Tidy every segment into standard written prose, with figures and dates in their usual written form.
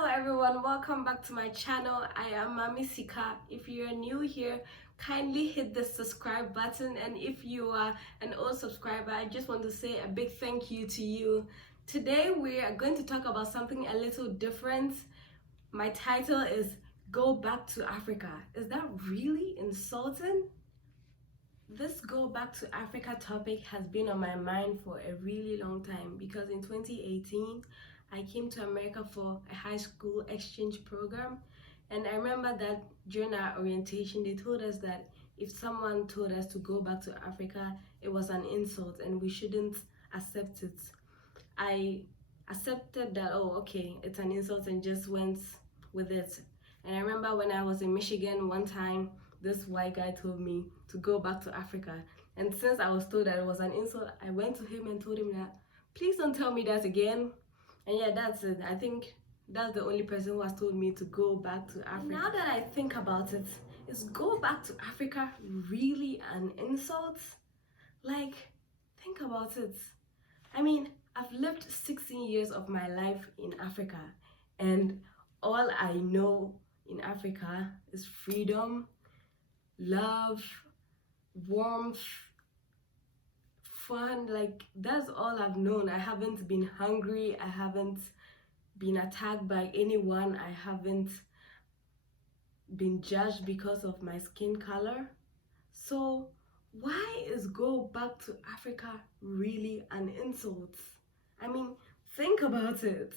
Hello everyone, welcome back to my channel. I am Mami Sika. If you are new here, kindly hit the subscribe button, and if you are an old subscriber, I just want to say a big thank you to you. Today we are going to talk about something a little different. My title is Go Back to Africa. Is that really insulting? This Go Back to Africa topic has been on my mind for a really long time because in 2018 I came to America for a high school exchange program, and I remember that during our orientation they told us that if someone told us to go back to Africa, it was an insult and we shouldn't accept it. I accepted that, oh okay, it's an insult, and just went with it. And I remember when I was in Michigan one time, this white guy told me to go back to Africa. And since I was told that it was an insult, I went to him and told him that, please don't tell me that again. And yeah, that's it. I think that's the only person who has told me to go back to Africa. Now that I think about it, is go back to Africa really an insult? Like, think about it. I mean, I've lived 16 years of my life in Africa, and all I know in Africa is freedom, love, warmth, fun. Like, that's all I've known. I haven't been hungry, I haven't been attacked by anyone, I haven't been judged because of my skin color. So why is go back to Africa really an insult? I mean, think about it.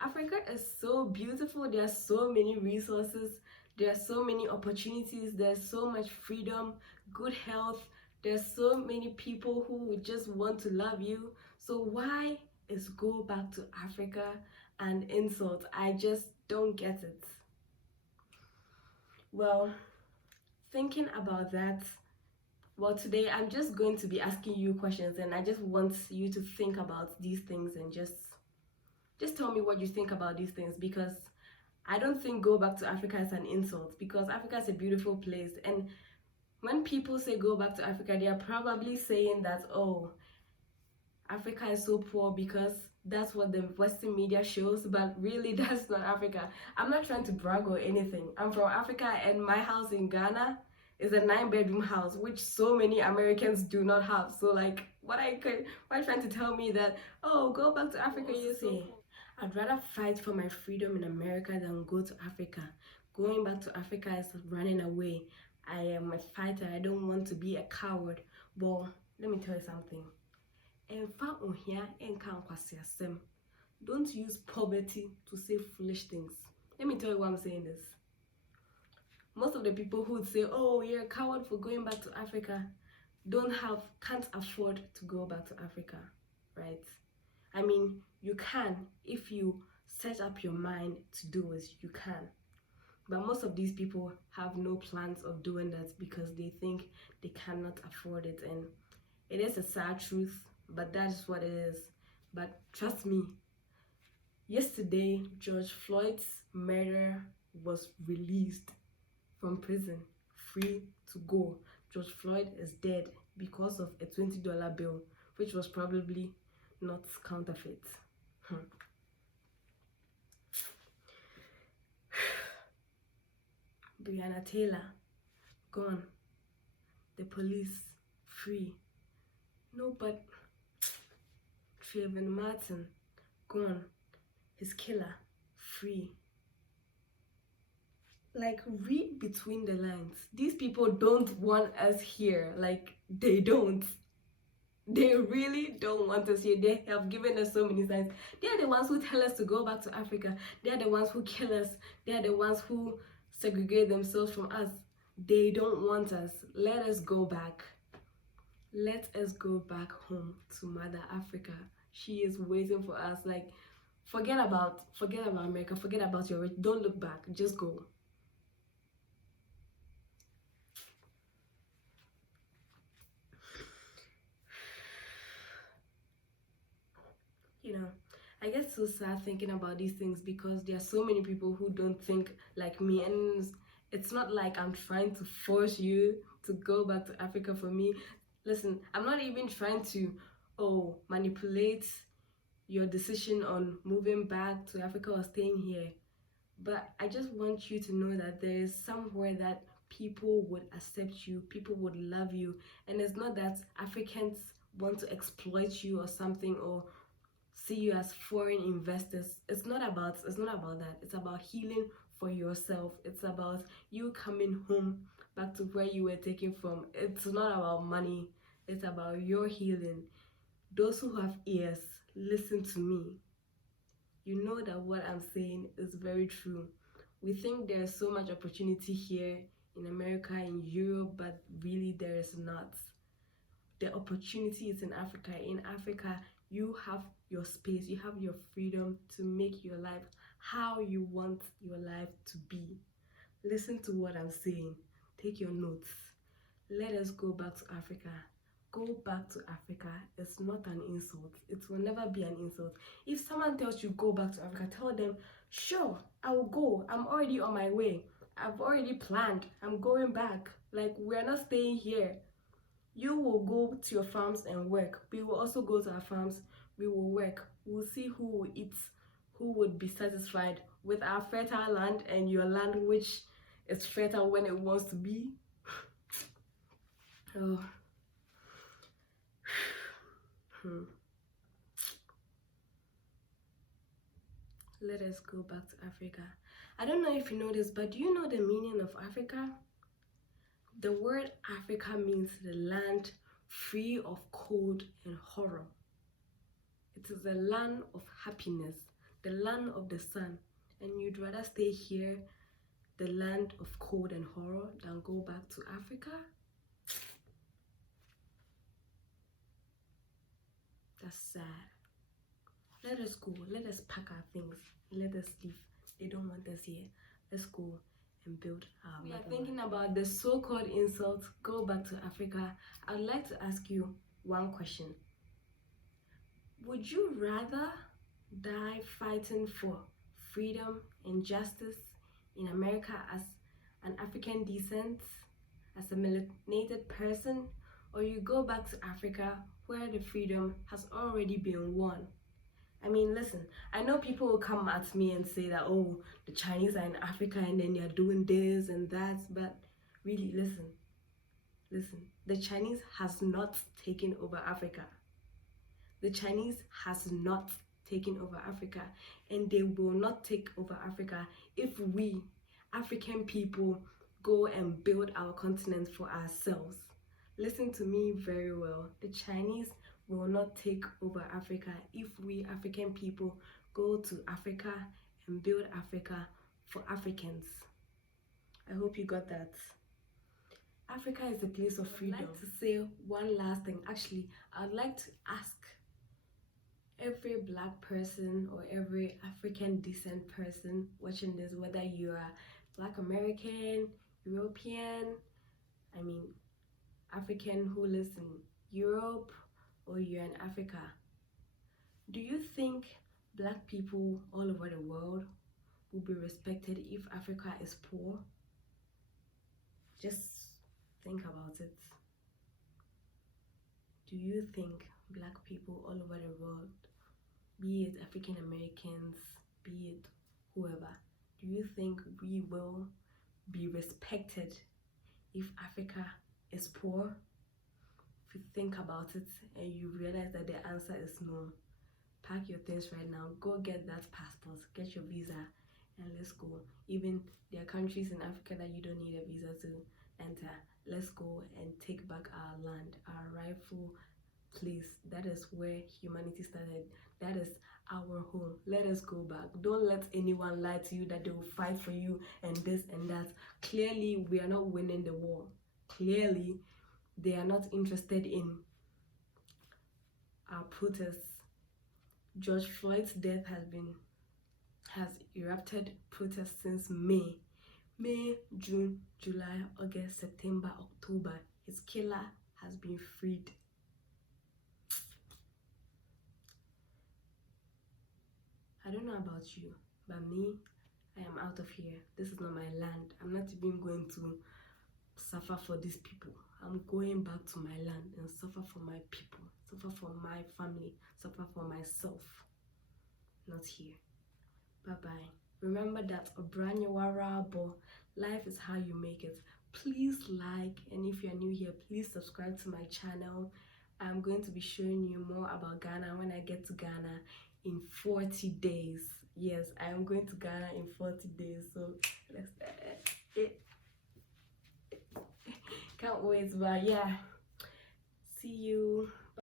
Africa is so beautiful. There are so many resources, there are so many opportunities, there's so much freedom, good health, there's so many people who would just want to love you. So why is go back to Africa an insult? I just don't get it. Well, thinking about that, well, today I'm just going to be asking you questions, and I just want you to think about these things and just tell me what you think about these things, because I don't think go back to Africa is an insult, because Africa is a beautiful place. And when people say go back to Africa, they are probably saying that, oh, Africa is so poor because that's what the Western media shows, but really that's not Africa. I'm not trying to brag or anything. I'm from Africa, and my house in Ghana is a 9-bedroom house, which so many Americans do not have. So like, why are you trying to tell me that, oh, go back to Africa, you say? I'd rather fight for my freedom in America than go to Africa. Going back to Africa is running away. I am a fighter. I don't want to be a coward. But let me tell you something. Don't use poverty to say foolish things. Let me tell you why I'm saying this. Most of the people who would say, oh, you're a coward for going back to Africa, can't afford to go back to Africa, right? I mean, you can if you set up your mind to do it, you can. But most of these people have no plans of doing that because they think they cannot afford it. And it is a sad truth, but that's what it is. But trust me, yesterday, George Floyd's murderer was released from prison, free to go. George Floyd is dead because of a $20 bill, which was probably not counterfeit. Breonna Taylor, gone. The police, free. No, but Trayvon Martin, gone. His killer, free. Like, read between the lines. These people don't want us here. Like, they don't. They really don't want us here. They have given us so many signs. They are the ones who tell us to go back to Africa. They are the ones who kill us. They are the ones who segregate themselves from us. They don't want us. Let us go back. Let us go back home to Mother Africa. She is waiting for us. Like, forget about America. Forget about your rich. Don't look back. Just go. You know, I get so sad thinking about these things because there are so many people who don't think like me, and it's not like I'm trying to force you to go back to Africa for me. Listen, I'm not even trying to manipulate your decision on moving back to Africa or staying here. But I just want you to know that there is somewhere that people would accept you, people would love you, and it's not that Africans want to exploit you or something, or see you as foreign investors. It's not about that. It's about healing for yourself. It's about you coming home back to where you were taken from. It's not about money. It's about your healing. Those who have ears, listen to me. You know that what I'm saying is very true. We think there's so much opportunity here in America, in Europe, but really there is not. The opportunity is in Africa. In Africa, you have your space, you have your freedom to make your life how you want your life to be. Listen to what I'm saying. Take your notes. Let us go back to Africa. Go back to Africa. It's not an insult. It will never be an insult. If someone tells you go back to Africa, tell them, sure, I will go. I'm already on my way. I've already planned. I'm going back. Like, we're not staying here. You will go to your farms and work. We will also go to our farms. We will work. We'll see who will eat, who would be satisfied with our fertile land and your land, which is fertile when it wants to be. Oh. Let us go back to Africa. I don't know if you know this, but do you know the meaning of Africa? The word Africa means the land free of cold and horror. It is the land of happiness, the land of the sun, and you'd rather stay here, the land of cold and horror, than go back to Africa? That's sad. Let us go. Let us pack our things. Let us leave. They don't want us here. Let's go and build our motherland. We are thinking about the so-called insult, go back to Africa. I'd like to ask you one question. Would you rather die fighting for freedom and justice in America as an African descent, as a melanated person, or you go back to Africa where the freedom has already been won? I mean, listen, I know people will come at me and say that, oh, the Chinese are in Africa and then they're doing this and that, but really, listen, the Chinese has not taken over Africa. The Chinese has not taken over Africa, and they will not take over Africa if we, African people, go and build our continent for ourselves. Listen to me very well. The Chinese will not take over Africa if we, African people, go to Africa and build Africa for Africans. I hope you got that. Africa is a place of freedom. I'd like to say one last thing. Actually, I'd like to ask every Black person or every African descent person watching this, whether you are Black American, European, African who lives in Europe, or you're in Africa, do you think Black people all over the world will be respected if Africa is poor? Just think about it. Do you think Black people all over the world, be it African Americans, be it whoever, do you think we will be respected if Africa is poor? If you think about it and you realize that the answer is no, pack your things right now, go get that passport, get your visa, and let's go. Even there are countries in Africa that you don't need a visa to enter. Let's go and take back our land, our rightful place. That is where humanity started. That is our home. Let us go back. Don't let anyone lie to you that they will fight for you and this and that. Clearly, we are not winning the war. Clearly, they are not interested in our protests. George Floyd's death has erupted protests since May, June, July, August, September, October. His killer has been freed. I don't know about you, but me, I am out of here. This is not my land. I'm not even going to suffer for these people. I'm going back to my land and suffer for my people, suffer for my family, suffer for myself. Not here. Bye-bye. Remember that Obranyawara, life is how you make it. Please like, and if you're new here, please subscribe to my channel. I'm going to be showing you more about Ghana when I get to Ghana in 40 days. Yes, I am going to Ghana in 40 days, so let's can't wait. But yeah, see you.